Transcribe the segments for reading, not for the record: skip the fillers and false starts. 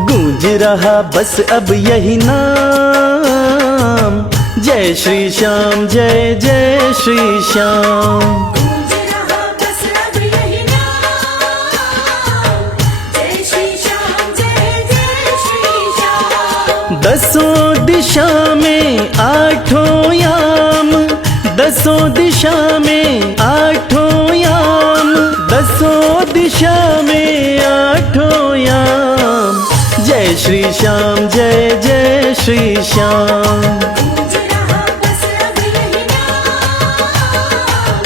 गूंज रहा बस अब यही नाम, जय श्री श्याम जय जय श्री श्याम। गूंज रहा बस अब यही नाम, जय श्री श्याम जय जय श्री श्याम। दसों दिशा में आठों याम, दसों दिशा में आठों याम, दसों दिशा में आठों याम, जय श्री श्याम जय जय श्री श्याम। गूंज रहा बस अब यही नाम,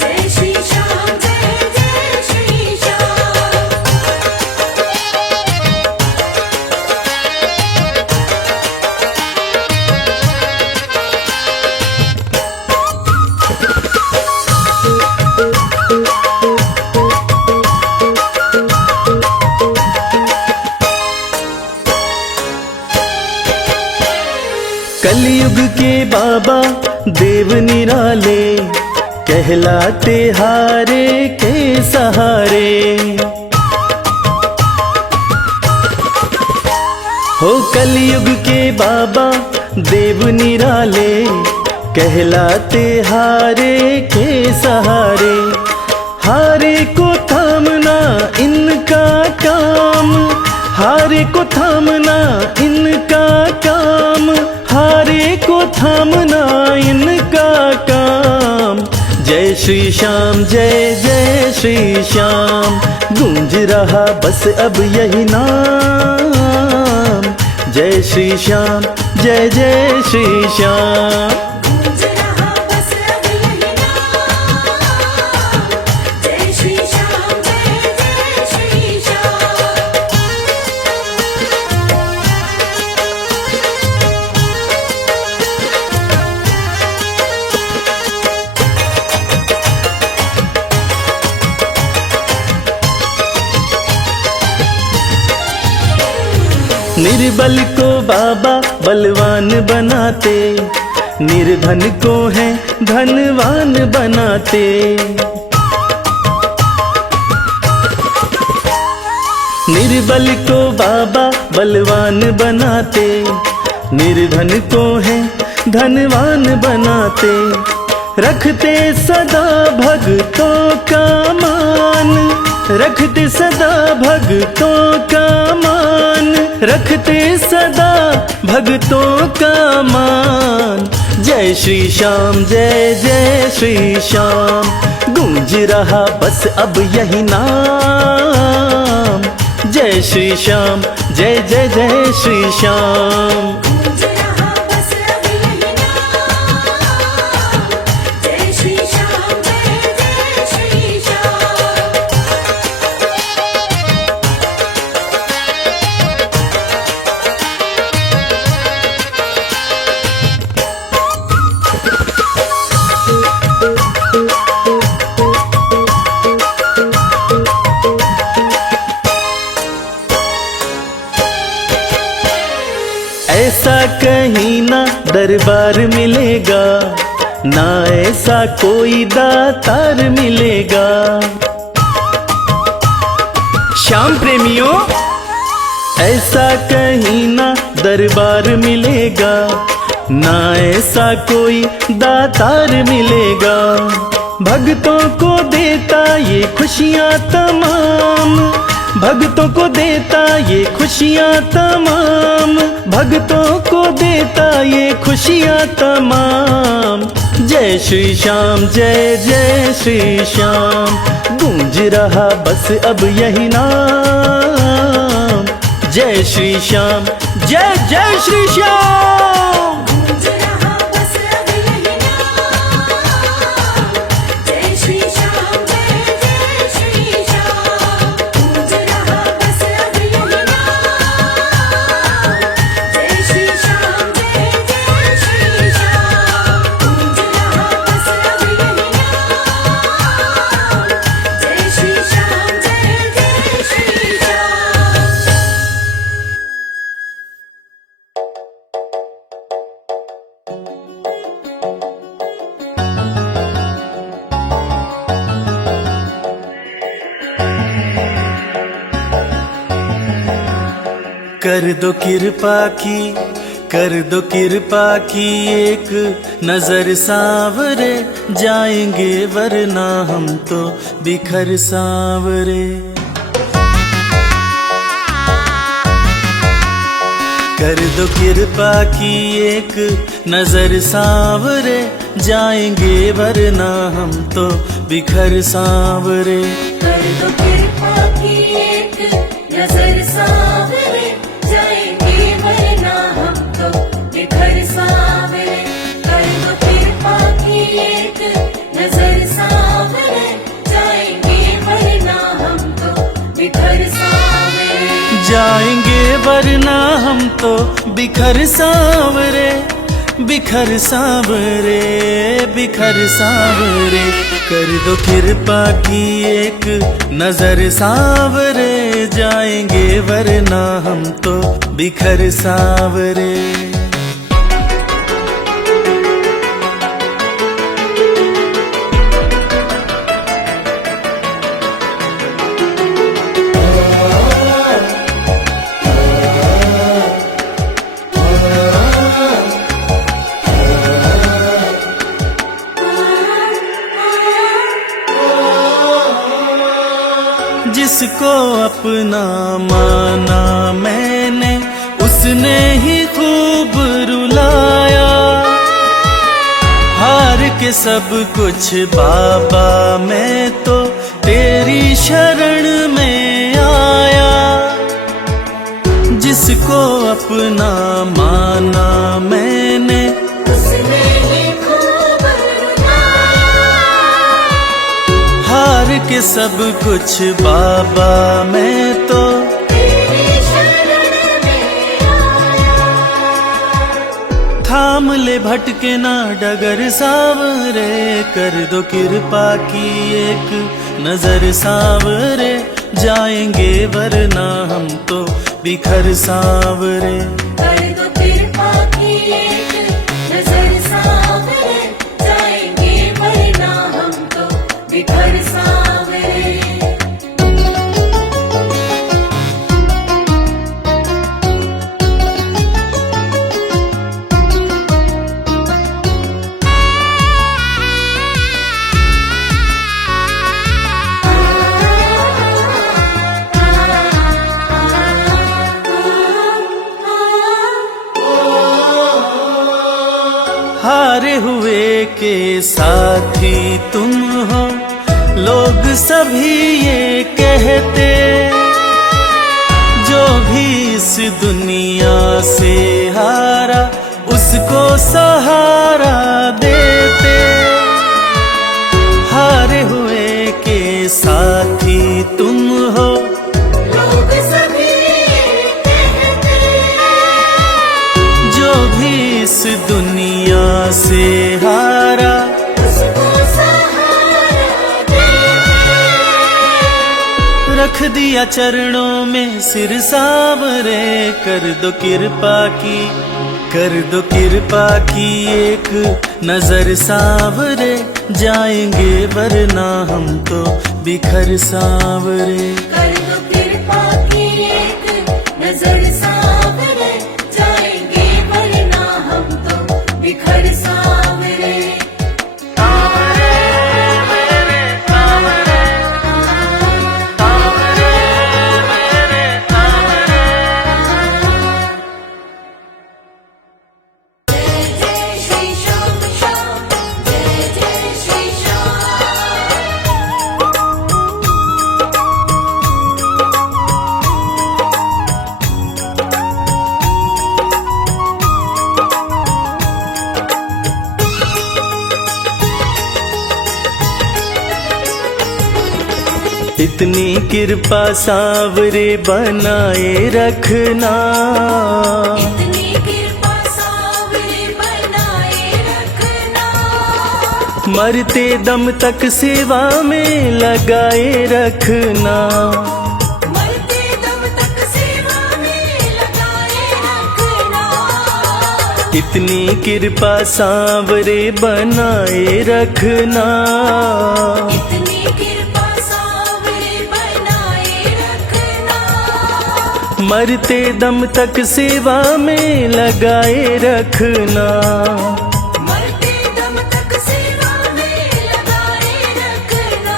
जय श्री श्याम जय जय श्री श्याम। कलयुग के बाबा देव निराले, कहलाते हारे के सहारे। हो कलयुग के बाबा देव निराले, कहलाते हारे के सहारे। हारे को थामना इनका काम, हारे को थामना इनका काम, हारे को थामना इनका काम, जय श्री श्याम जय जय श्री श्याम। गूंज रहा बस अब यही नाम, जय श्री श्याम जय जय श्री श्याम। गूंज रहा बस अब यही नाम, जय श्री श्याम जय जय श्री श्याम। निर्बल को बाबा बलवान बनाते, निर्धन को है धनवान बनाते। निर्बल को बाबा बलवान बनाते, निर्धन को है धनवान बनाते। रखते सदा भक्तों का मान, रखते सदा भक्तों का मान, रखते सदा भक्तों का मान, जय श्री श्याम जय जय श्री श्याम। गूंज रहा बस अब यही नाम, जय श्री श्याम जय जय जय श्री श्याम। गूंज रहा बस अब यही नाम, जय श्री श्याम जय जय श्री श्याम। ऐसा कहीं ना दरबार मिलेगा, ना ऐसा कोई दातार मिलेगा। श्याम प्रेमियों, ऐसा कहीं ना दरबार मिलेगा, ना ऐसा कोई दातार मिलेगा। भक्तों को देता ये खुशियाँ तमाम, भक्तों को देता ये खुशियाँ तमाम, भक्तों को देता ये खुशियाँ तमाम, जय श्री श्याम जय जय श्री श्याम। गूंज रहा बस अब यही नाम, जय श्री श्याम जय जय श्री श्याम। गूंज रहा बस अब यही नाम, जय श्री श्याम जय जय श्री श्याम। गूंज रहा बस अब यही नाम, जय श्री श्याम जय जय श्री श्याम। गूंज रहा बस अब यही नाम, जय श्री श्याम जय जय श्री श्याम। कर दो कृपा की, कर दो कृपा की एक नजर सांवरे, जाएंगे वरना हम तो बिखर सांवरे। कर दो कृपा की एक नजर सांवरे, जाएंगे वरना हम तो बिखर सांवरे। कर दो कृपा की एक नजर सांवरे, जाएंगे वरना हम तो बिखर सांवरे। कर दो कृपा की एक नजर सांवरे, जाएंगे वरना हम तो बिखर सांवरे। जाएंगे वरना हम तो बिखर सांवरे, बिखर सांवरे, बिखर सांवरे। कर दो कृपा की एक नजर सांवरे, जाएंगे वरना हम तो बिखर सांवरे। जिसको अपना माना मैंने, उसने ही खूब रुलाया। हार के सब कुछ बाबा मैं तो तेरी शरण में आया। जिसको अपना माना मैंने, उसने ही खूब रुलाया। हार के सब कुछ बाबा मैं तो तेरी शरण में आया। थाम ले भटके ना डगर सांवरे, कर दो कृपा की एक नजर सांवरे, जाएंगे वरना हम तो बिखर सांवरे। कर दो कृपा की एक नजर सांवरे, जाएंगे वरना हम तो बिखर सांवरे। हारे हुए के साथी तुम हो, लोग सभी ये कहते। जो भी इस दुनिया से हारा, उसको सहारा देते। हारे हुए के साथी तुम हो, लोग सभी कहते। जो भी इस दुनिया से हारा, उसको सहारा देते। रख दिया चरणों में सिर सांवरे। कर दो कृपा की, कर दो कृपा की एक नजर सांवरे, जाएंगे वरना हम तो बिखर सांवरे। कर दो कृपा की एक नजर सांवरे, जाएंगे वरना हम तो बिखर सांवरे। जय जय श्री श्याम श्याम, जय जय श्री श्याम। इतनी कृपा सांवरे बनाए रखना, इतनी कृपा सांवरे बनाए रखना। मरते दम तक सेवा में लगाए रखना। मरते दम तक सेवा में लगाए रखना। इतनी कृपा सांवरे बनाए रखना। इतनी कृपा सांवरे बनाए रखना। मरते दम तक सेवा में लगाए रखना। मरते दम तक सेवा में लगाए रखना।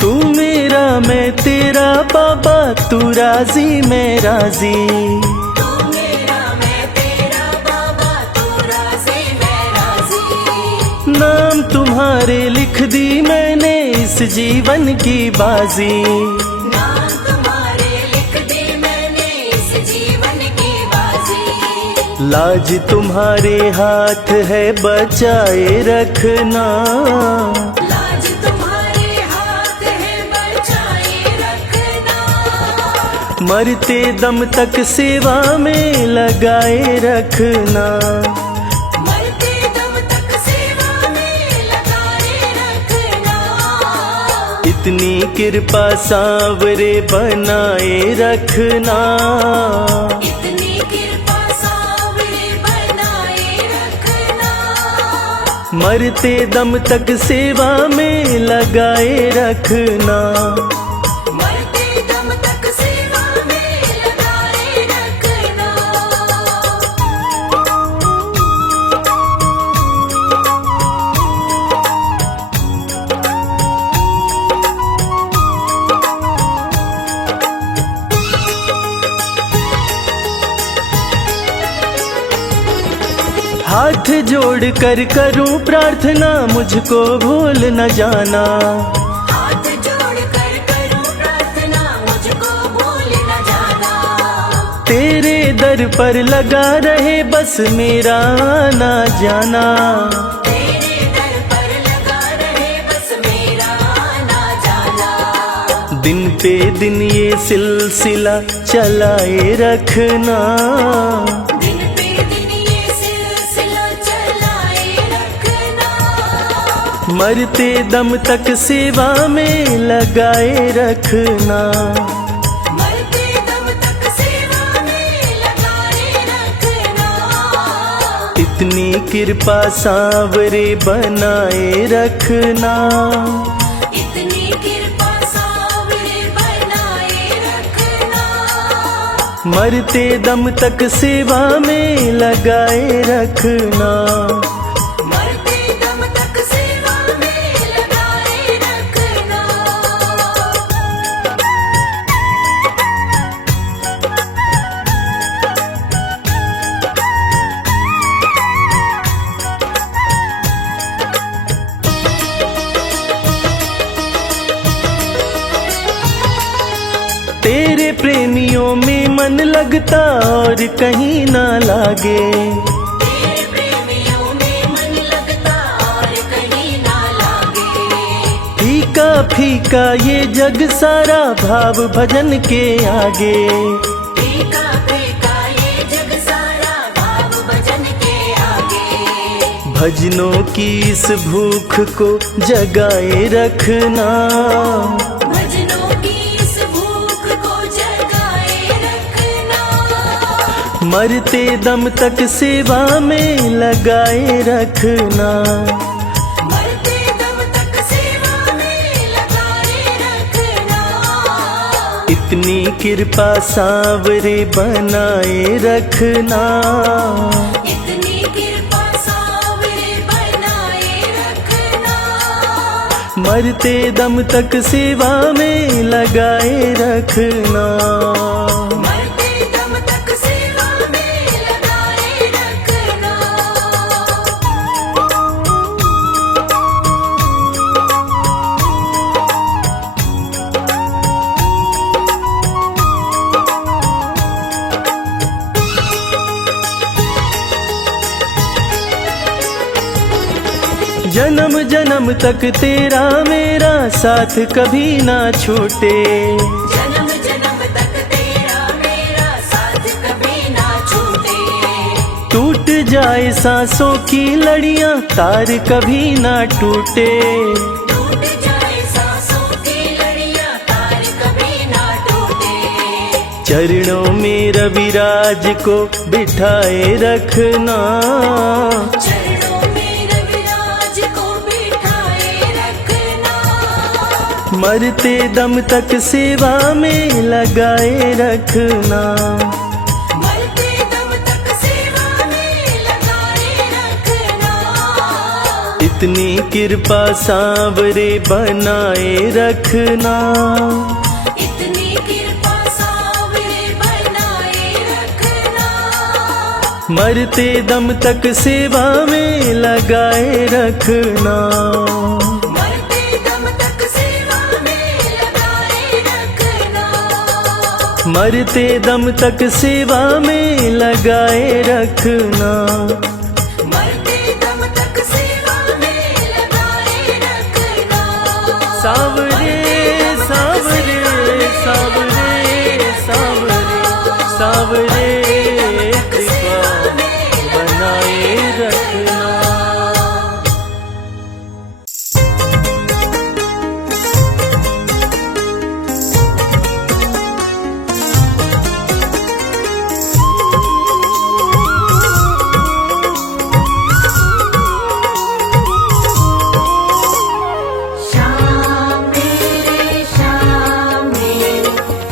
तू मेरा मैं तेरा बाबा, तू राजी मैं राजी। तू मेरा मैं तेरा बाबा, तू राजी मैं राजी। नाम तुम्हारे लिख दी मैंने इस जीवन की बाजी। नाम तुम्हारे लिख दी मैंने इस जीवन की बाजी। लाज तुम्हारे हाथ है बचाए रखना। लाज तुम्हारे हाथ है बचाए रखना। मरते दम तक सेवा में लगाए रखना। मरते दम तक सेवा में लगाए रखना। इतनी कृपा सांवरे बनाए रखना। इतनी कृपा सांवरे बनाए रखना। मरते दम तक सेवा में लगाए रखना। मरते दम तक सेवा में लगाए रखना। हाथ जोड़ कर करूं प्रार्थना, मुझको भूल न जाना। हाथ जोड़ कर करूं प्रार्थना, मुझको भूल न जाना। तेरे दर पर लगा रहे बस मेरा आना जाना। तेरे दर पर लगा रहे बस मेरा आना जाना। दिन पे दिन ये सिलसिला चलाए रखना। दिन पे दिन ये सिलसिला चलाए रखना। मरते दम तक सेवा में लगाए रखना। मरते दम तक सेवा में लगाए रखना। इतनी कृपा सांवरे बनाए रखना। इतनी कृपा सांवरे बनाए रखना। मरते दम तक सेवा में लगाए रखना। मरते दम तक सेवा में लगाए रखना। तेरे प्रेमियों में मन लगता और कहीं ना लागे। तेरे प्रेमियों में मन लगता और कहीं ना लागे। फीका फीका ये जग सारा भाव भजन के आगे। फीका फीका ये जग सारा भाव भजन के आगे। भजनों की इस भूख को जगाए रखना। भजनों की इस भूख को जगाए रखना। मरते दम तक सेवा में लगाए रखना। मरते दम तक सेवा में लगाए रखना। इतनी कृपा सांवरे बनाए रखना। इतनी कृपा सांवरे बनाए रखना। मरते दम तक सेवा में लगाए रखना। मरते दम तक सेवा में लगाए रखना। जन्म जन्म तक तेरा मेरा साथ कभी ना छूटे। जन्म जन्म तक तेरा मेरा साथ कभी ना जाए सांसों की लड़ियां, तार कभी ना टूटे। टूट जाए सांसों की लड़ियां, तार कभी ना टूटे। चरणों में रविराज को बिठाए रखना, चरणों में रविराज को बिठाए रखना। मरते दम तक सेवा में लगाए रखना। मरते दम तक सेवा में लगाए रखना। इतनी कृपा सांवरे बनाए रखना। इतनी कृपा सांवरे बनाए रखना। मरते दम तक सेवा में लगाए रखना। मरते दम तक सेवा में लगाए रखना। मरते दम तक सेवा में लगाए रखना। मरते दम तक सेवा में लगाए रखना। सांवरे सांवरे सांवरे सांवरे सांवरे कृपा बनाए रखना। श्याम मेरे श्याम मेरे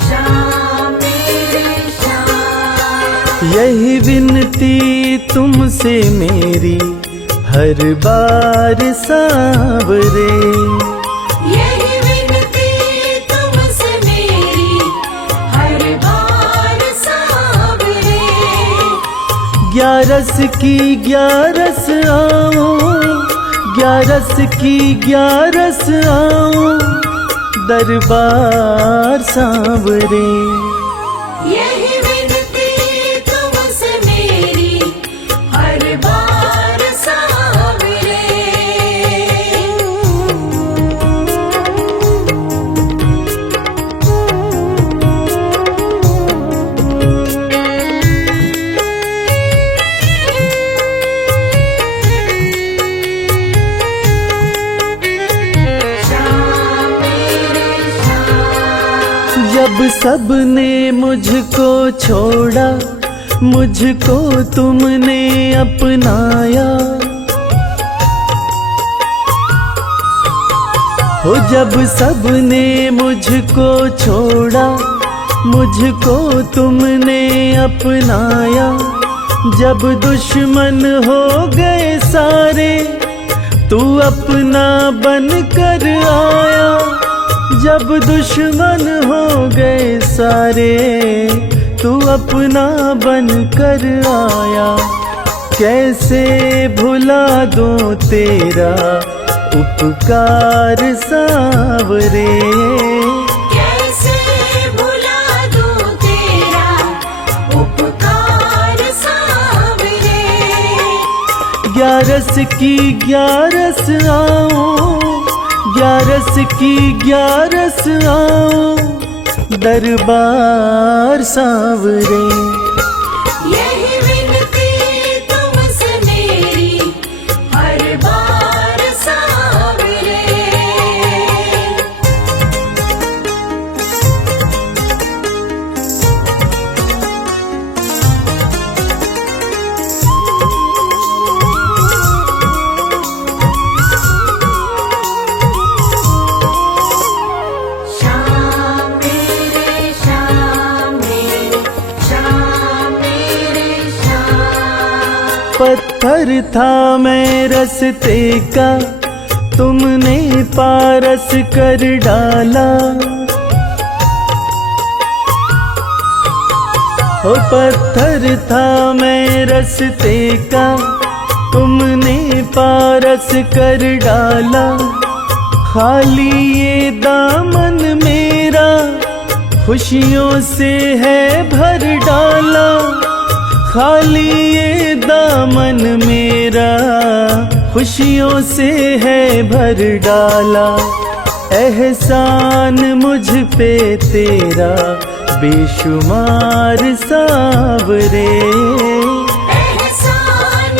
श्याम मेरे श्याम। यही विनती तुमसे मेरी हर बार सांवरे। यही विनती तुमसे मेरी हर बार सांवरे। ग्यारस की ग्यारस आओ, ग्यारस की ग्यारस आओ, दरबार सांवरे। यही विनती तुमसे मेरी हर बार सांवरे। श्याम मेरे श्याम। जब सबने मुझको छोड़ा, मुझको तुमने अपनाया। हो जब सबने मुझको छोड़ा, मुझको तुमने अपनाया। जब दुश्मन हो गए सारे, तू अपना बन कर आया। जब दुश्मन हो गए सारे, तू अपना बन कर आया। कैसे भुला दूं तेरा उपकार सांवरे। कैसे भुला दूं तेरा उपकार सांवरे। ग्यारस की ग्यारस आओ, ग्यारस की ग्यारस आओ, दरबार सांवरे। यही विनती तुमसे मेरी हर बार सांवरे। श्याम मेरे श्याम मेरे श्याम मेरे श्याम। पत्थर था मैं रस्ते का, तुमने पारस कर डाला। हो पत्थर था मैं रस्ते का, तुमने पारस कर डाला। खाली ये दामन मेरा खुशियों से है भर डाला। खाली ये दामन मेरा खुशियों से है भर डाला। एहसान मुझ पे तेरा बेशुमार सांवरे। एहसान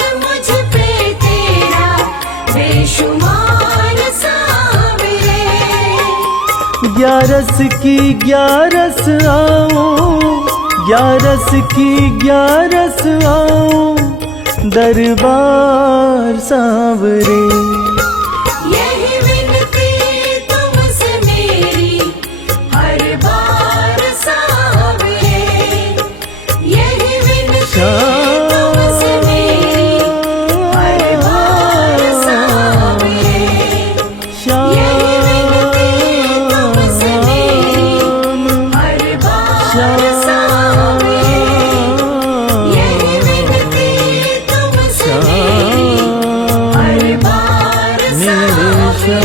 ग्यारस की ग्यारस आओ, ग्यारस की ग्यारस आओ, दरबार सांवरे। यही विनती तुमसे मेरी हर बार सांवरे, यही विनती तुमसे मेरी हर बार सांवरे, यही विनती तुमसे मेरी हर बार सांवरे, यही विनती तुमसे मेरी हर बार सांवरे।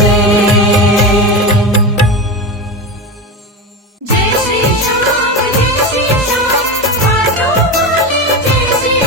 जय श्री श्याम, जय श्री श्याम, कांटों वाले जय श्री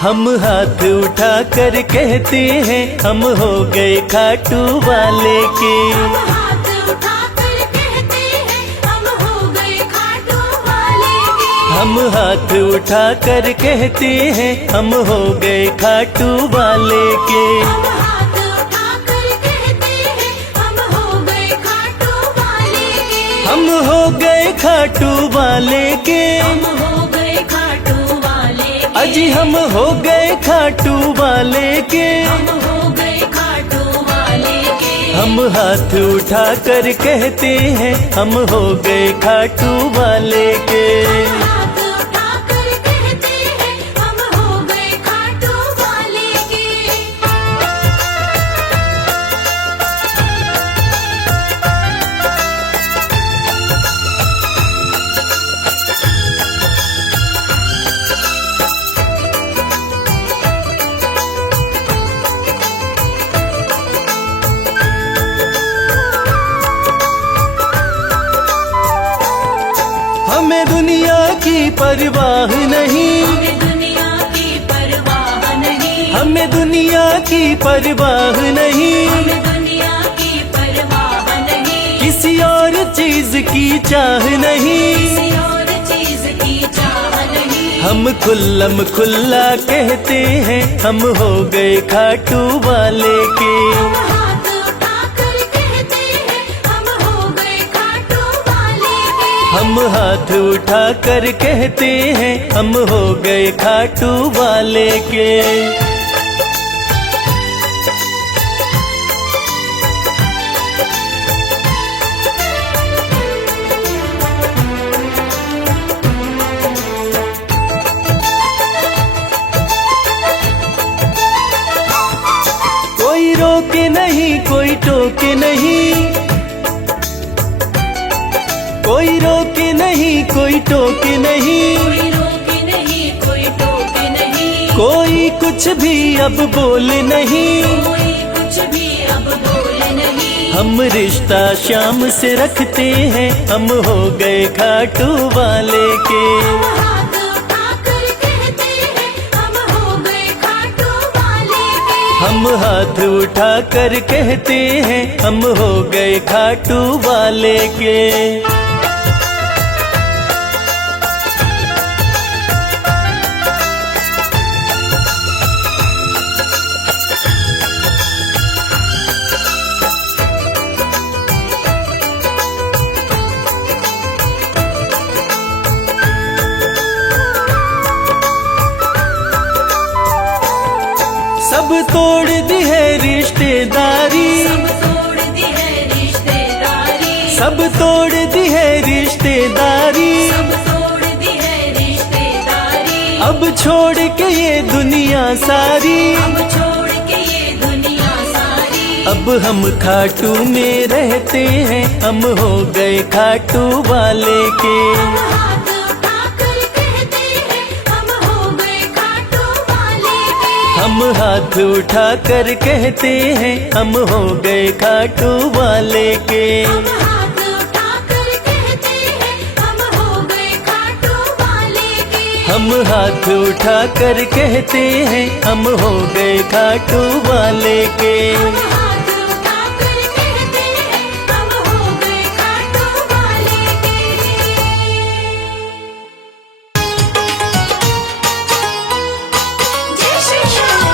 हम हाथ उठा कर कहते हैं हम हो गए खाटू वाले के। हम हाथ उठाकर कहते हैं हम हो गए खाटू वाले के। हम हाथ उठा कर कहते हैं हम हो गए खाटू वाले के। हम हाथ उठाकर कहते हैं हम हो गए खाटू वाले के। हम हो गए खाटू वाले के। हम हो गए खाटू वाले के। अजी हम हो गए खाटू वाले के। हम हो गए खाटू वाले के। हम हाथ उठा कर कहते हैं हम हो गए खाटू वाले के। हम हाथ उठाकर कहते हैं हम हो गए खाटू वाले के। हमें दुनिया की परवाह नहीं। हमें दुनिया की परवाह नहीं। हमें दुनिया की परवाह नहीं। हमें दुनिया की परवाह नहीं। किसी और चीज की चाह नहीं। किसी और चीज की चाह नहीं। हम खुल्लम खुल्ला कहते हैं हम हो गए खाटू वाले के। हम हाथ उठाकर कहते हैं हम हो गए खाटू वाले के। हम हाथ उठा कर कहते हैं हम हो गए खाटू वाले के। कोई रोके नहीं कोई टोके नहीं। कोई रोके नहीं कोई टोके नहीं। कोई रोके नहीं कोई टोके नहीं। कोई कुछ भी अब बोले नहीं। कोई कुछ भी अब बोले नहीं। हम रिश्ता शाम से रखते हैं हम हो गए खाटू वाले के। हम हाथ उठाकर कहते हैं हम हो गए खाटू वाले के। हम हाथ उठा कर कहते हैं हम हो गए खाटू वाले के। सब तोड़ दी है रिश्तेदारी। सब तोड़ दी है रिश्तेदारी। सब तोड़ दी है रिश्तेदारी। सब तोड़ दी है रिश्तेदारी। अब छोड़ के ये दुनिया सारी। अब छोड़ के ये दुनिया सारी। अब हम खाटू में रहते हैं हम हो गए खाटू वाले के। हम हाथ उठाकर कहते हैं हम हो गए खाटू वाले के। हम हाथ उठा कर कहते हैं हम हो गए खाटू वाले के। हम हाथ उठाकर कहते हैं हम हो गए खाटू वाले के। हम हाथ उठा कर कहते हैं हम हो गए खाटू वाले के। हम हाथ उठाकर कहते हैं हम हो गए खाटू वाले के। जय श्री श्याम।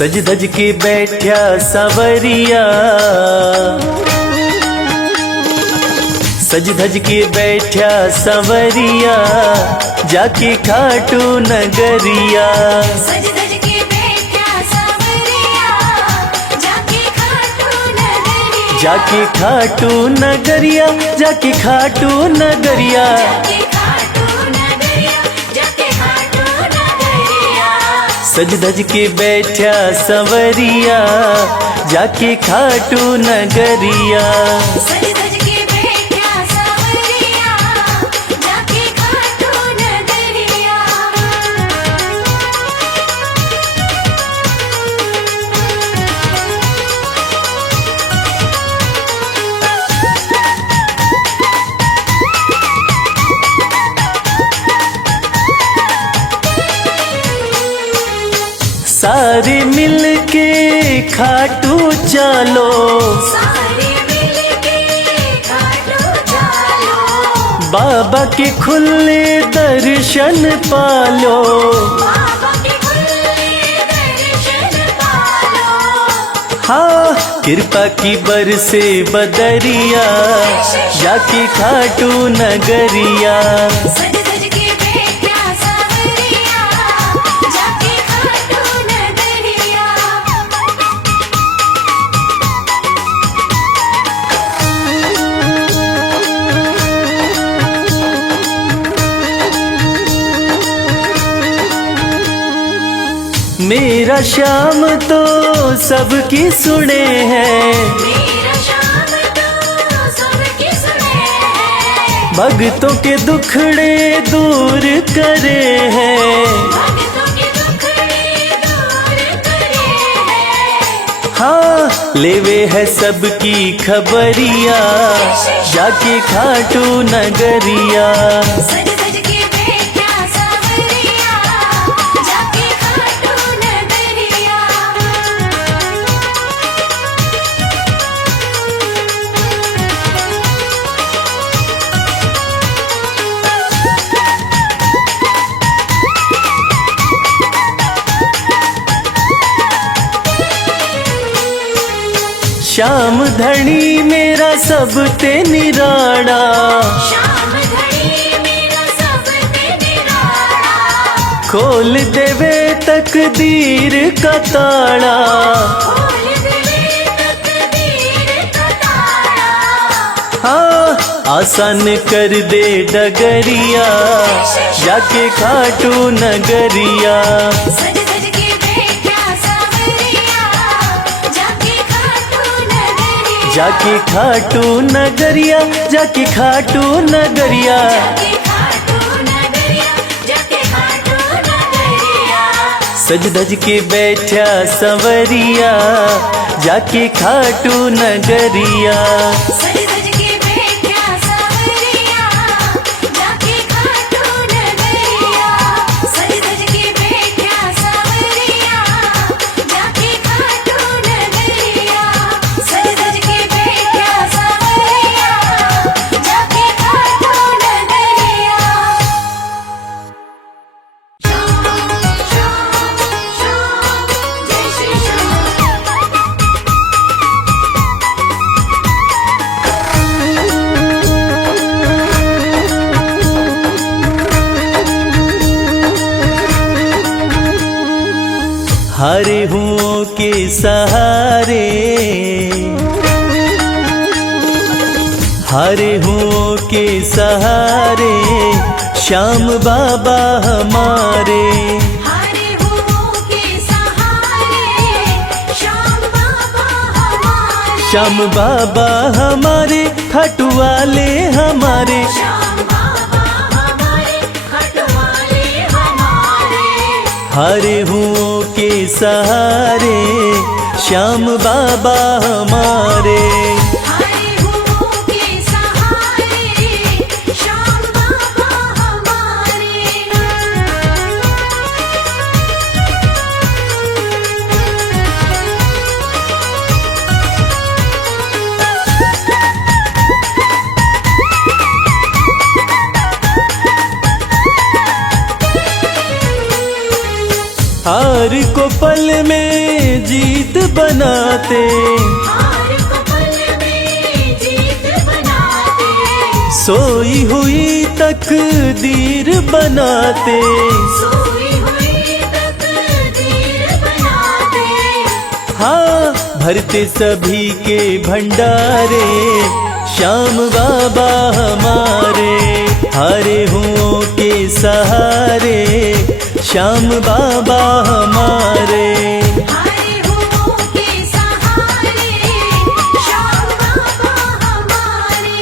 सज धज के बैठा सवरिया, सज धज के बैठा सवरिया, जाके खाटू नगरिया। सज धज के बैठा सांवरिया, जाके खाटू नगरिया। जाके खाटू नगरिया, जाके खाटू नगरिया। जाके खाटू नगरिया, जाके खाटू नगरिया। सज धज के बैठा सवरिया, जाके खाटू नगरिया। सज धज के बैठा सांवरिया, जाके खाटू नगरिया। सारे मिल के खाटू चलो, सारे मिलके खाटू चलो। बाबा के खुले दर्शन पालो। बाबा के खुले दर्शन पालो। हाँ कृपा की बरसे बदरिया, जाके खाटू नगरिया। सज धज के बैठा सांवरिया, जाके खाटू नगरिया। मेरा श्याम तो सबकी सुने हैं, मेरा श्याम तो सबकी सुने हैं। भक्तों के दुखड़े दूर करे हैं। भक्तों के दुखड़े दूर करे हैं। हाँ लेवे है सबकी खबरिया, जाके खाटू नगरिया। सज धज के बैठा सांवरिया, जाके खाटू नगरिया। श्याम धनी मेरा सब ते निराड़ा, श्याम घड़ी मेरा सब ते निराला। खोल देवे तकदीर का ताड़ा। खोल दे तकदीर का ताला। हाँ आसान कर दे डगरिया, जाके खाटू नगरिया। सज धज के बैठा सांवरिया, जाके खाटू नगरिया। जाके खाटू नगरिया, जाके खाटू नगरिया। जाके खाटू नगरिया, जाके खाटू नगरिया। सज धज के बैठा सवरिया, जाके खाटू नगरिया। सज धज के बैठा सांवरिया, जाके खाटू नगरिया। सज धज के बैठा सांवरिया, जाके खाटू नगरिया। सज धज के बैठा सांवरिया, जाके खाटू नगरिया। श्याम श्याम श्याम, जय श्री श्याम। हरे हुओं के सहारे, हरे हुओं के सहारे, श्याम बाबा हमारे। हरे हुओं के सहारे, श्याम बाबा हमारे। श्याम बाबा हमारे, खाटू वाले हमारे। श्याम बाबा हमारे, खटवाले हमारे। हारे हुओं के सहारे श्याम बाबा हमारे। हारे हुओं के सहारे श्याम बाबा हमारे। हार को पल में जीत बनाते, हार को पल में जीत बनाते, सोई हुई तकदीर बनाते। सोई हुई तकदीर बनाते। हाँ भरते सभी के भंडारे श्याम बाबा हमारे। हारे हुओं के सहारे श्याम बाबा हमारे। हारे हुओं के सहारे श्याम बाबा हमारे।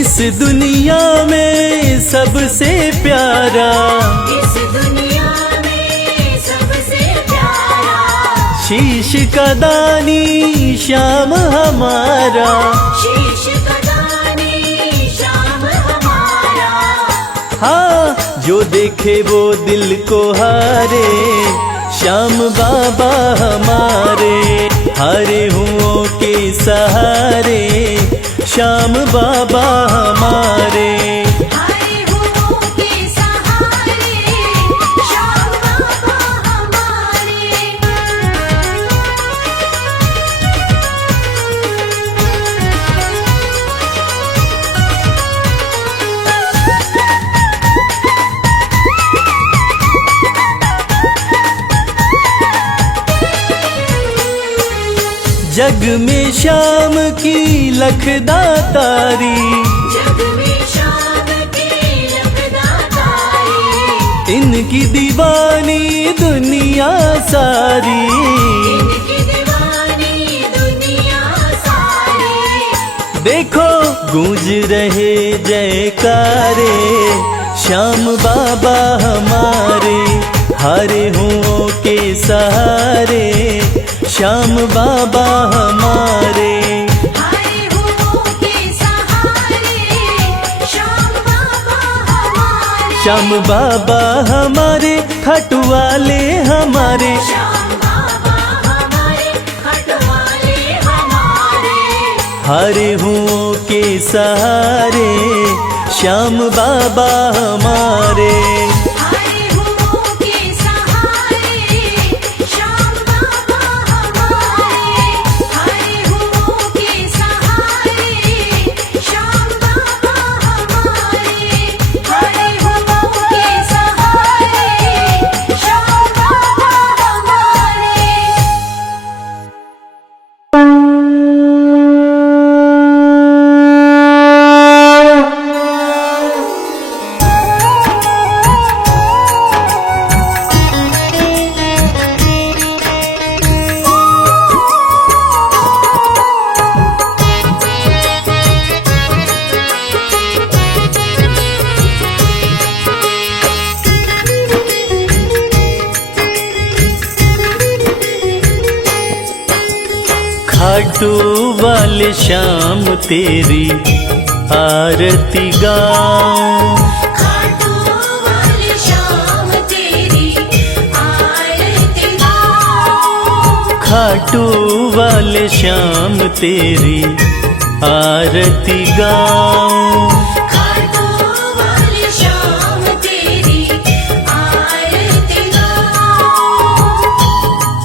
इस दुनिया में सबसे प्यारा, इस दुनिया में सबसे प्यारा, शीश का दानी श्याम हमारा। शीश का दानी श्याम हमारा। हाँ जो देखे वो दिल को हारे श्याम बाबा हमारे। हारे हुओं के सहारे श्याम बाबा हमारे। हारे हुओं के सहारे श्याम बाबा हमारे। जग में श्याम की लखदातारी, जग में श्याम की लखदातारी, इनकी दीवानी दुनिया सारी। इनकी दीवानी दुनिया सारी। देखो गूंज रहे जयकारे श्याम बाबा हमारे। हारे हुओं के सहारे श्याम बाबा हमारे। हारे हुओं के सहारे श्याम बाबा हमारे। श्याम बाबा हमारे खाटू वाले हमारे। श्याम बाबा हमारे खटवाले हमारे। हारे हुओं के सहारे श्याम बाबा हमारे। हारे हुओं के सहारे श्याम बाबा हमारे। हारे हुओं के सहारे श्याम बाबा हमारे। हारे हुओं के सहारे श्याम बाबा हमारे। खाटू वाले श्याम तेरी आरती गाऊं। खाटू वाले श्याम तेरी आरती गाऊं। खाटू वाले श्याम तेरी आरती गाऊं। खाटू वाले श्याम तेरी आरती गाऊं।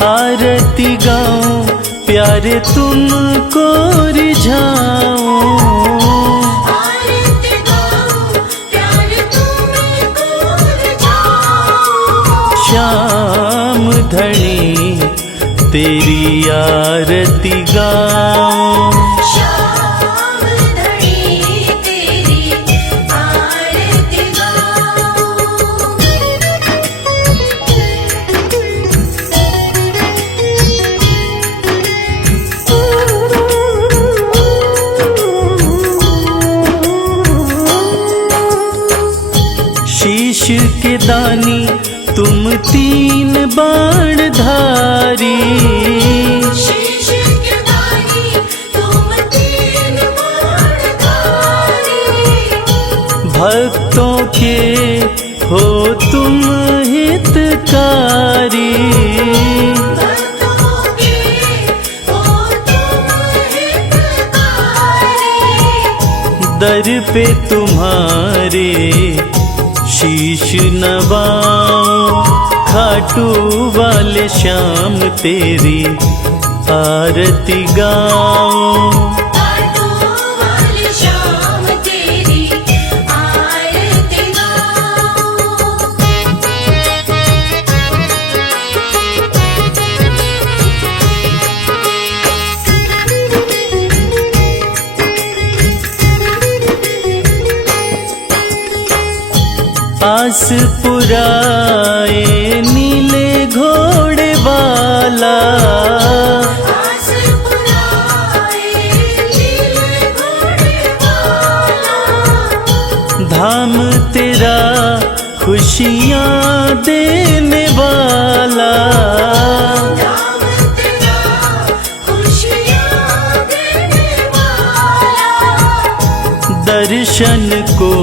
आरती गाऊं प्यारे तुमको रिझाऊं। आरती गाऊं प्यारे तुमको रिझाऊं। श्याम धनी तेरी आरती गाऊं। श्याम धनी तेरी आरती गाऊं। तीन बाण धारी, शीश के दानी तुम तीन बाणधारी। भक्तों के हो तुम हितकारी, भक्तों के हो तुम हितकारी। दर पे तुम्हारे शीश नवाऊं, खाटू वाले श्याम तेरी आरती गाऊं। खाटू वाले श्याम तेरी आरती गाऊं। आस पुराए नीले घोड़े वाला, आस पुराए नीले घोड़े वाला। धाम तेरा खुशियाँ देने वाला, धाम तेरा खुशियाँ देने वाला। दर्शन को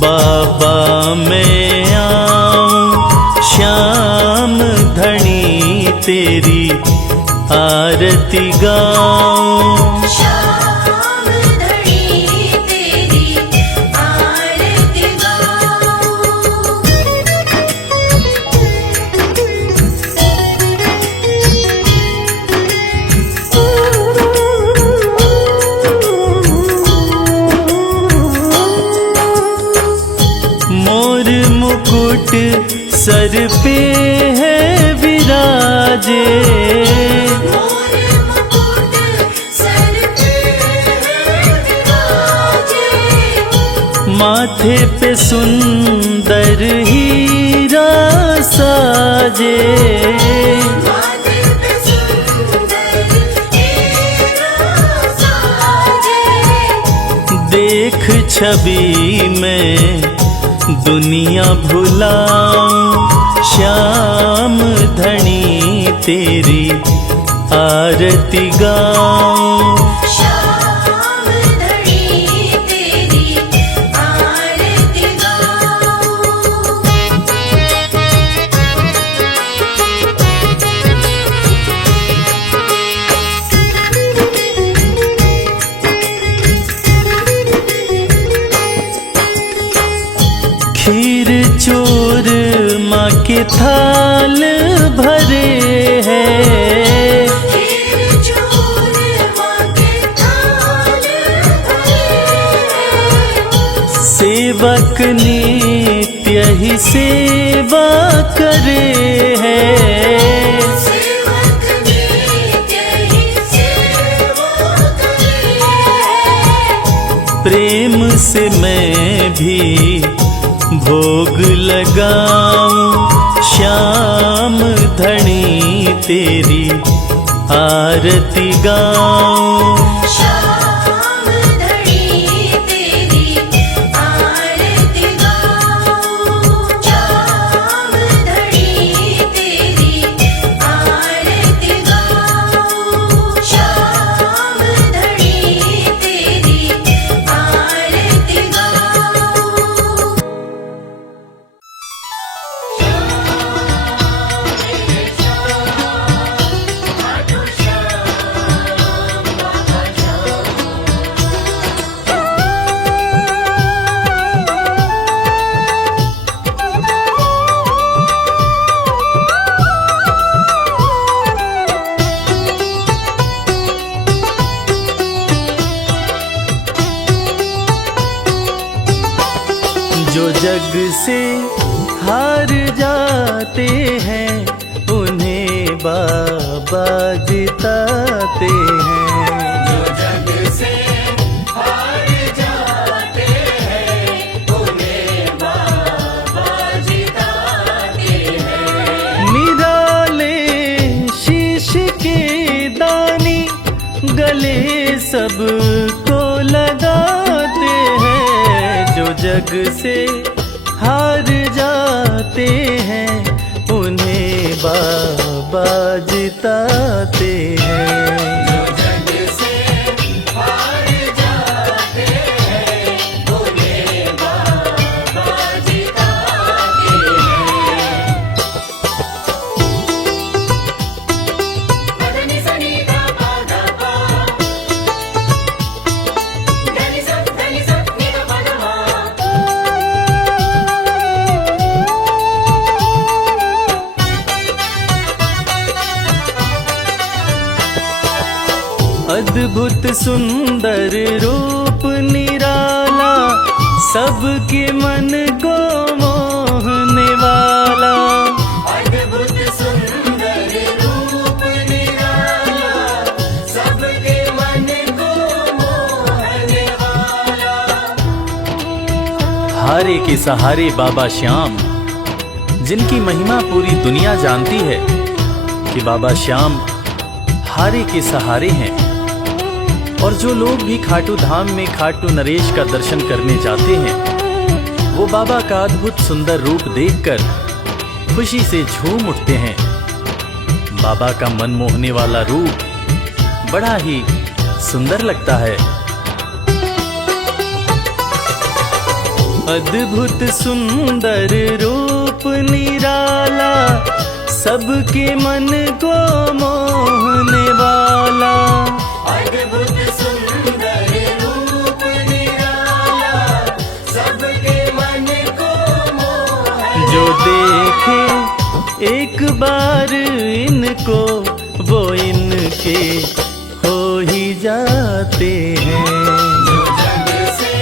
बाबा मैं आऊं, श्याम धनी तेरी आरती गाऊं। श्याम धनी तेरी आरती मोर मुकुट सर पे है विराजे, मोर मुकुट सर पे विराजे। माथे पे सुंदर हीरा साजे, माथे पे सुंदर हीरा साजे। देख छवि में दुनिया भुलाऊं, श्याम धनी तेरी आरती गाऊं। श्याम धनी तेरी आरती गाऊं। खीर चोर माँ के थाल भरे हैं, खीर चोर माँ के थाल भरे हैं। सेवक नित्य ही सेवा करे हैं। सेवक नित्य ही सेवा करे हैं। प्रेम से मैं भी भोग लगाऊं, श्याम धनी तेरी आरती गाऊं। श्याम धनी तेरी आरती गाऊं। श्याम धनी तेरी आरती गाऊं। श्याम धनी तेरी आरती गाऊं। जो जग से हार जाते हैं उन्हें बाबा जिताते हैं। जो जग से हार जाते हैं उन्हें बाबा जिताते हैं। निराले शीश के दानी गले सबको लगाते हैं। जो जग से हार जाते हैं जताते हैं। जो जग से हार जाते हैं उन्हें बाबा जिताते हैं। पदनि सनि धा पा धा पा, धनि सा नि धा पा धा मा। अद्भुत सुंदर रूप निराला, सबके मन को मोहने वाला। अद्भुत सुंदर रूप निराला, सबके मन को मोहने वाला। हारे के सहारे बाबा श्याम, जिनकी महिमा पूरी दुनिया जानती है कि बाबा श्याम हारे के सहारे हैं। और जो लोग भी खाटू धाम में खाटू नरेश का दर्शन करने जाते हैं, वो बाबा का अद्भुत सुंदर रूप देखकर खुशी से झूम उठते हैं। बाबा का मन मोहने वाला रूप बड़ा ही सुंदर लगता है। अद्भुत सुंदर रूप निराला, सबके मन को मोहने वाला। अद्भुत सुंदर रूप निराला, सबके मन को मोहने। जो देखे एक बार इनको, वो इनके हो ही जाते हैं। जो जग से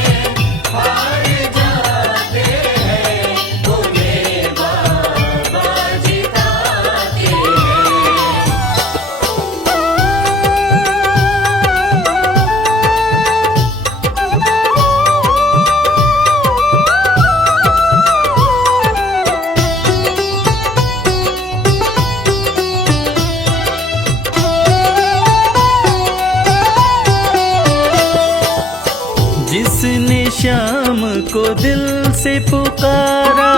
हार जाते हैं उन्हें बाबा जिताते हैं। जिसने श्याम को दिल से पुकारा,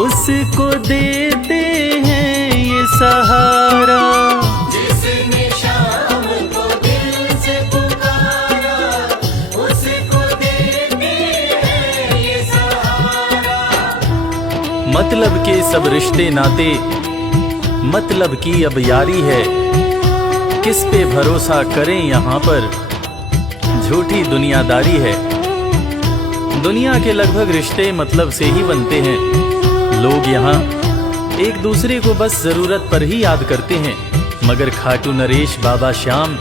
उसको देते हैं ये सहारा। जिसने शाम को दिल से पुकारा, उसको देते हैं ये सहारा। मतलब के सब रिश्ते नाते, मतलब की अब यारी है। किस पे भरोसा करें यहाँ पर, झूठी दुनियादारी है। दुनिया के लगभग रिश्ते मतलब से ही बनते हैं। लोग यहाँ एक दूसरे को बस जरूरत पर ही याद करते हैं, मगर खाटू नरेश बाबा श्याम,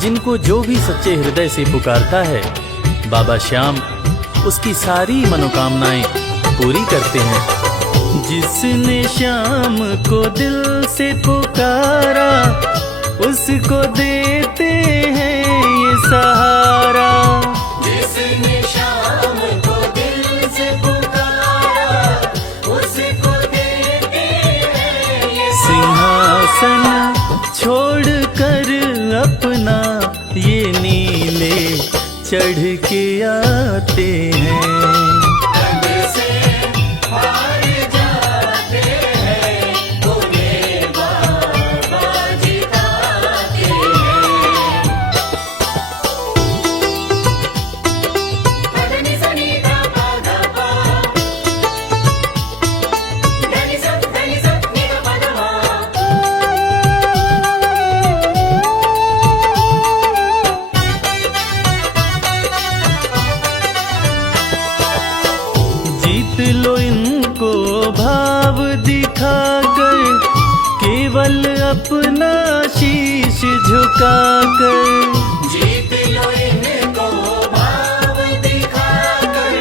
जिनको जो भी सच्चे हृदय से पुकारता है, बाबा श्याम उसकी सारी मनोकामनाएं पूरी करते हैं। जिसने श्याम को दिल से पुकारा, उसको देते हैं ये सहारा। जिसने शाम को दिल से पुकारा, उसको देते हैं ये सिंहासन छोड़कर अपना ये नीले चढ़ के आते हैं। जग से हार जाते हैं उन्हें बाबा जिताते हैं। पदनि सनि धा पा धा पा, धनि सा नि धा पा धा मा। जीत लो इनको भाव दिखाकर, केवल अपना शीश झुकाकर। जीत लो इनको भाव दिखाकर,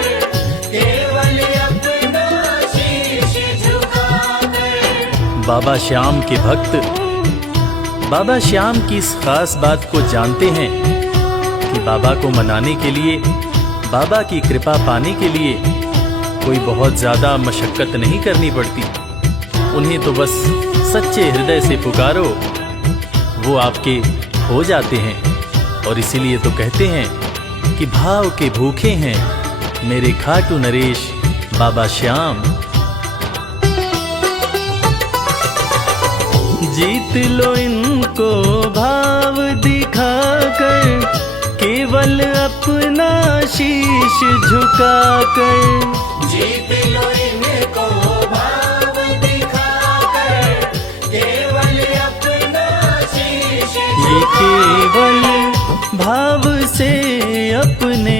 केवल अपना शीश झुकाकर। बाबा श्याम के भक्त बाबा श्याम की इस खास बात को जानते हैं कि बाबा को मनाने के लिए, बाबा की कृपा पाने के लिए कोई बहुत ज्यादा मशक्कत नहीं करनी पड़ती। उन्हें तो बस सच्चे हृदय से पुकारो, वो आपके हो जाते हैं। और इसीलिए तो कहते हैं कि भाव के भूखे हैं मेरे खाटू नरेश बाबा श्याम। जीत लो इनको भाव दिखाकर, केवल अपना शीश झुकाकर। जीत लो इनको भाव दिखाकर, केवल अपना शीश ये केवल भाव से अपने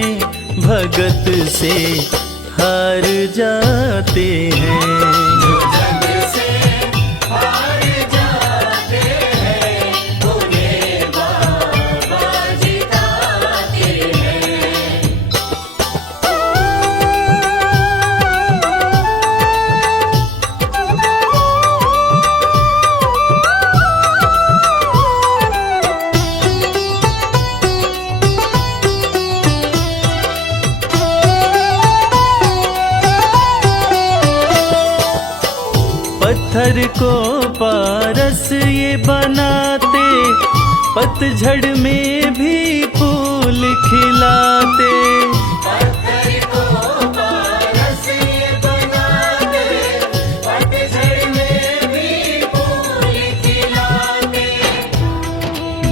भगत से हार जाते हैं। जग से हार जाते हैं, उन्हें बाबा जिताते हैं। पत्थर को पारस ये बनाते, पतझड़ में भी फूल खिलाते। पत्थर को पारस ये बनाते, पतझड़ में भी फूल खिलाते।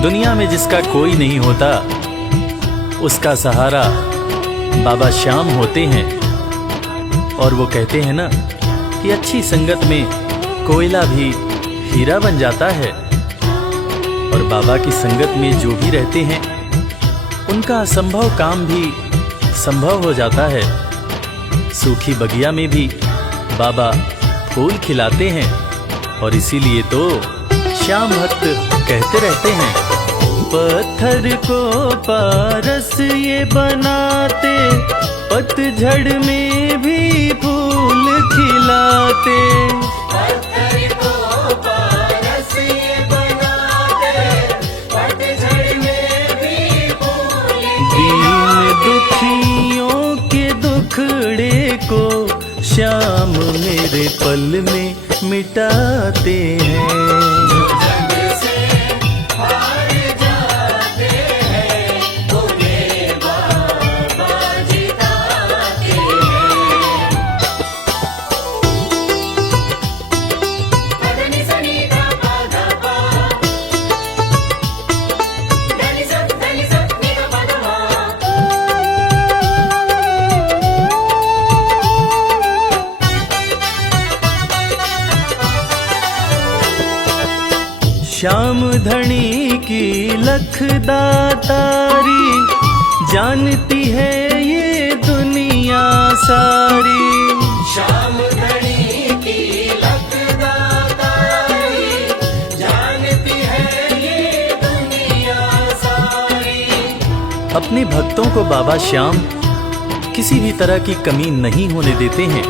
दुनिया में जिसका कोई नहीं होता, उसका सहारा बाबा श्याम होते हैं। और वो कहते हैं ना कि अच्छी संगत में कोयला भी हीरा बन जाता है। और बाबा की संगत में जो भी रहते हैं, उनका असंभव काम भी संभव हो जाता है। सूखी बगिया में भी बाबा फूल खिलाते हैं। और इसीलिए तो श्याम भक्त कहते रहते हैं, पत्थर को पारस ये बनाते, पतझड़ में भी फूल खिलाते। पत्थर को पारस ये बनाते, पतझड़ में भी फूल दीन दुखियों के दुखड़े को श्याम मेरे पल में मिटाते हैं। जग से हार जाते हैं, उन्हें बाबा जिताते हैं। पदनि सनि धा पा धा पा, धनि सा नि धा पा धा मा। श्याम धनी की लखदातारी, जानती है ये दुनिया सारी। श्याम धनी की लखदातारी, जानती है ये दुनिया सारी। अपने भक्तों को बाबा श्याम किसी भी तरह की कमी नहीं होने देते हैं।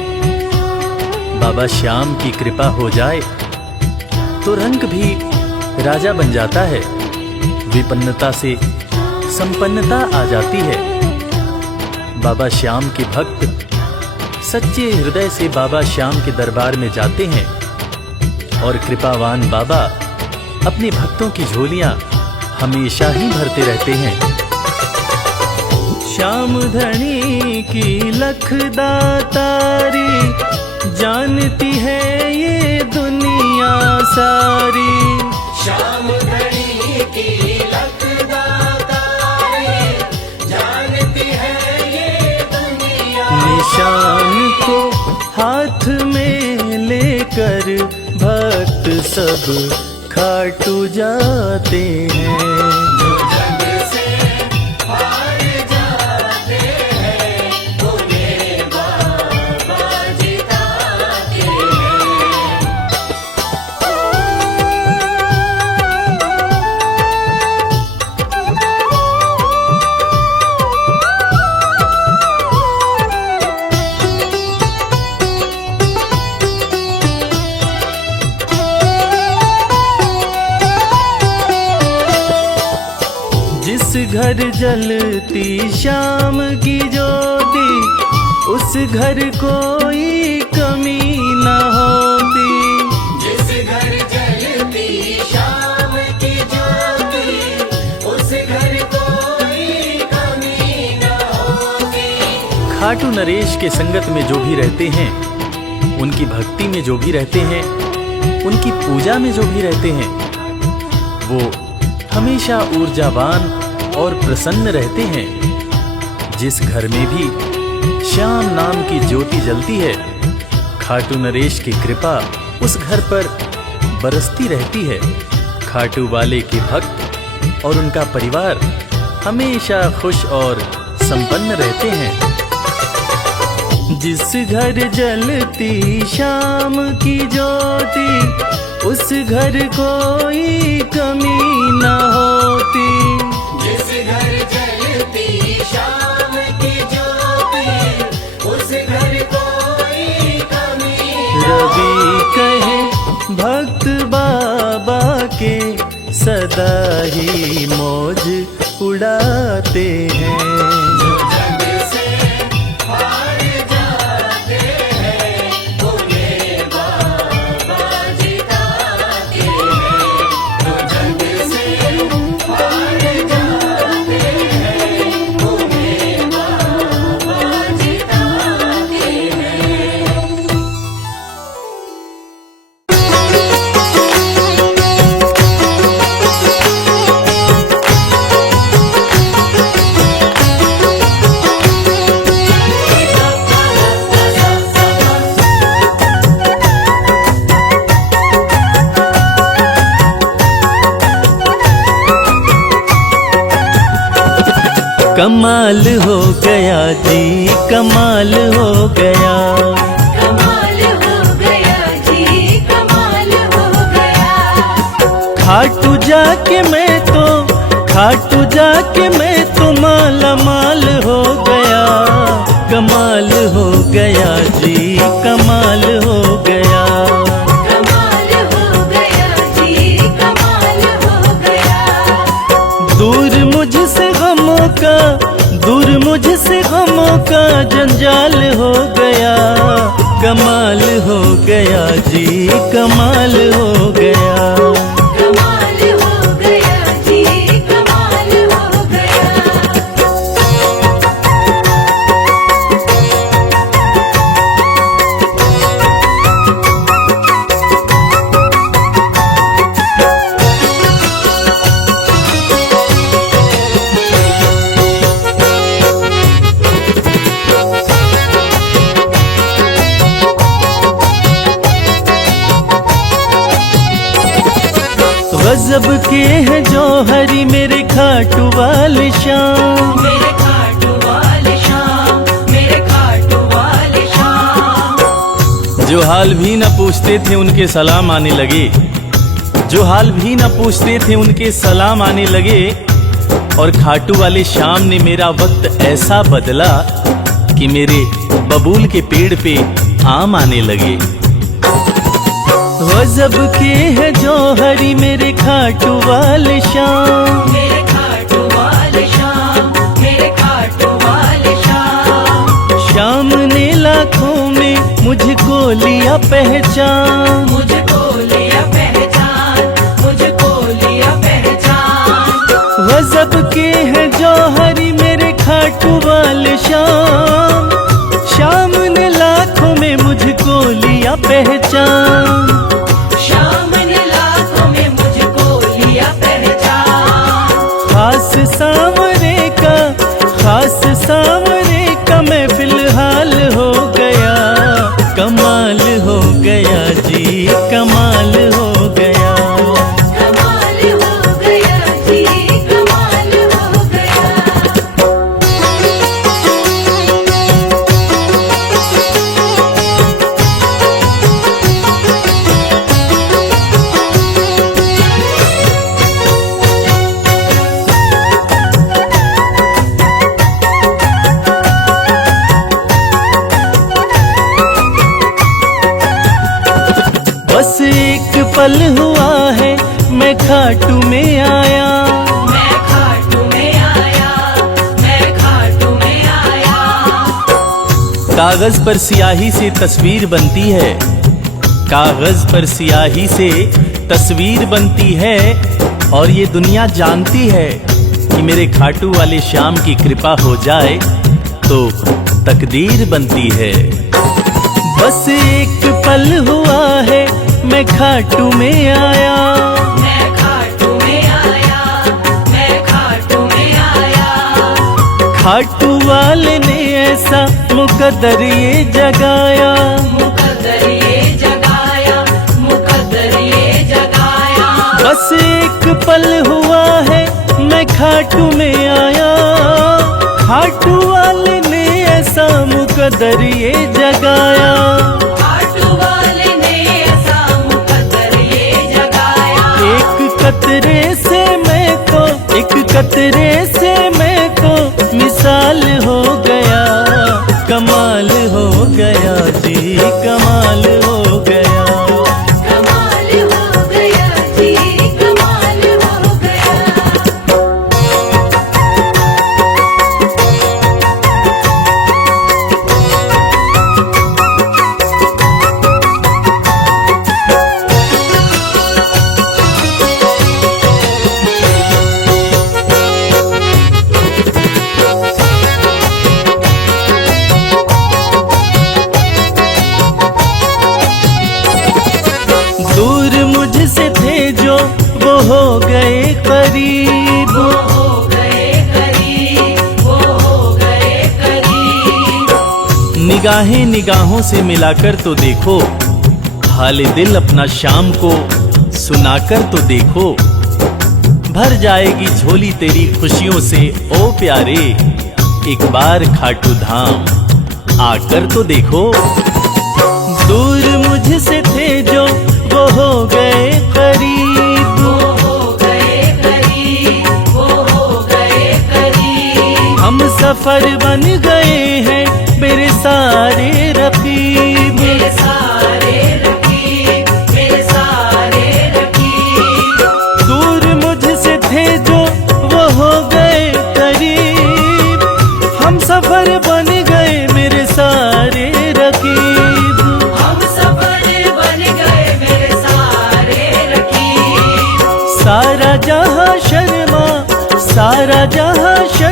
बाबा श्याम की कृपा हो जाए तो रंग भी राजा बन जाता है। विपन्नता से संपन्नता आ जाती है। बाबा श्याम के भक्त सच्चे हृदय से बाबा श्याम के दरबार में जाते हैं। और कृपावान बाबा अपने भक्तों की झोलियां हमेशा ही भरते रहते हैं। श्याम धनी की लखदातारी, जानती है ये दुनिया सारी। श्याम धनी की लखदातारी, जानती है ये दुनिया। निशान को हाथ में लेकर भक्त सब खाटू जाते हैं। जग से हार जाते हैं, उन्हें बाबा जिताते हैं। जिस घर जलती श्याम की ज्योति, उस घर कोई कमी न होती। जिस घर जलती श्याम की ज्योति, उस घर कोई कमी न होती। खाटू नरेश के संगत में जो भी रहते हैं, उनकी भक्ति में जो भी रहते हैं, उनकी पूजा में जो भी रहते हैं वो हमेशा ऊर्जावान और प्रसन्न रहते हैं। जिस घर में भी श्याम नाम की ज्योति जलती है, खाटू नरेश की कृपा उस घर पर बरसती रहती है। खाटू वाले के भक्त और उनका परिवार हमेशा खुश और संपन्न रहते हैं। जिस घर जलती शाम की ज्योति, उस घर कोई कमी न होती। जिस घर जलती शाम की ज्योति, उस घर कोई कमी रवि कहे भक्त बाबा के सदा ही मौज उड़ाते हैं। जग से हार जाते हैं, उन्हें बाबा जिताते हैं। जो जग से हार जाते हैं, उन्हें बाबा जिताते हैं। कमाल हो गया जी, कमाल हो गया। कमाल हो गया जी, कमाल हो गया। खाटू जाके मैं तो माला माल हो गया। कमाल हो गया जी, कमाल हो गया। कमाल हो गया जी, कमाल हो गया। दूर मुझसे गमों का जंजाल हो गया। कमाल हो गया जी, कमाल हो गया। कमाल हो गया जी, कमाल हो गया। गजब के हैं जौहरी मेरे खाटू वाले श्याम। मेरे खाटू वाले श्याम, मेरे खाटू वाले श्याम। जो हाल भी न पूछते थे उनके सलाम आने लगे। जो हाल भी न पूछते थे उनके सलाम आने लगे। और खाटू वाले श्याम ने मेरा वक्त ऐसा बदला कि मेरे बबूल के पेड़ पे आम आने लगे। गजब के हैं जौहरी मेरे खाटू वाले श्याम। मेरे खाटू वाले श्याम, मेरे खाटू वाले श्याम। श्याम ने लाखों में मुझको लिया पहचान। मुझको लिया पहचान, मुझको लिया पहचान। गजब के हैं जौहरी मेरे खाटू वाले श्याम। श्याम ने लाखों में मुझको लिया पहचान। श्याम ने लाखों में मुझको लिया पहचान। खास सांवरे का मैं फिलहाल हो गया। कमाल हो गया जी, कमाल हो गया। कमाल हो गया जी, कमाल हो गया। बस एक पल हुआ है मैं खाटू में आया। मैं खाटू में आया, मैं खाटू में आया। कागज पर स्याही से तस्वीर बनती है। कागज पर स्याही से तस्वीर बनती है। और ये दुनिया जानती है कि मेरे खाटू वाले श्याम की कृपा हो जाए तो तकदीर बनती है। बस एक पल हुआ है मैं खाटू में आया। मैं खाटू में आया, मैं खाटू में आया। खाटू वाले ने ऐसा मुकद्दर ये जगाया, मुकद्दर ये जगाया, मुकद्दर ये जगाया। बस एक पल हुआ है मैं खाटू में आया। खाटू वाले ने ऐसा मुकद्दर ये जगाया। खाटू वाले ने ऐसा मुकद्दर ये जगाया। एक कतरे से मैं तो, एक कतरे से मैं तो मिसाल हो गया। कमाल हो गया जी, कमाल हो गया। कमाल हो गया जी, कमाल हो गया। दूर मुझसे थे जो वो हो गए करीब। वो हो गए करीब, वो हो गए करीब। निगाहें निगाहों से मिलाकर तो देखो, हाल दिल अपना शाम को सुनाकर तो देखो। भर जाएगी झोली तेरी खुशियों से ओ प्यारे, एक बार खाटू धाम आकर तो देखो। दूर मुझसे थे जो वो हो गए करीब। वो हो गए करीब, वो हो गए करीब। हम सफर बन गए हैं मेरे सारे रकीब। मेरे सारे रकीब, मेरे सारे रकीब। दूर मुझसे थे जो वो हो गए करीब। हम सफर बन गए मेरे सारे रकीब। हम सफर बन गए मेरे सारे रकीब। सारा जहां शर्मा, सारा जहां शर्मा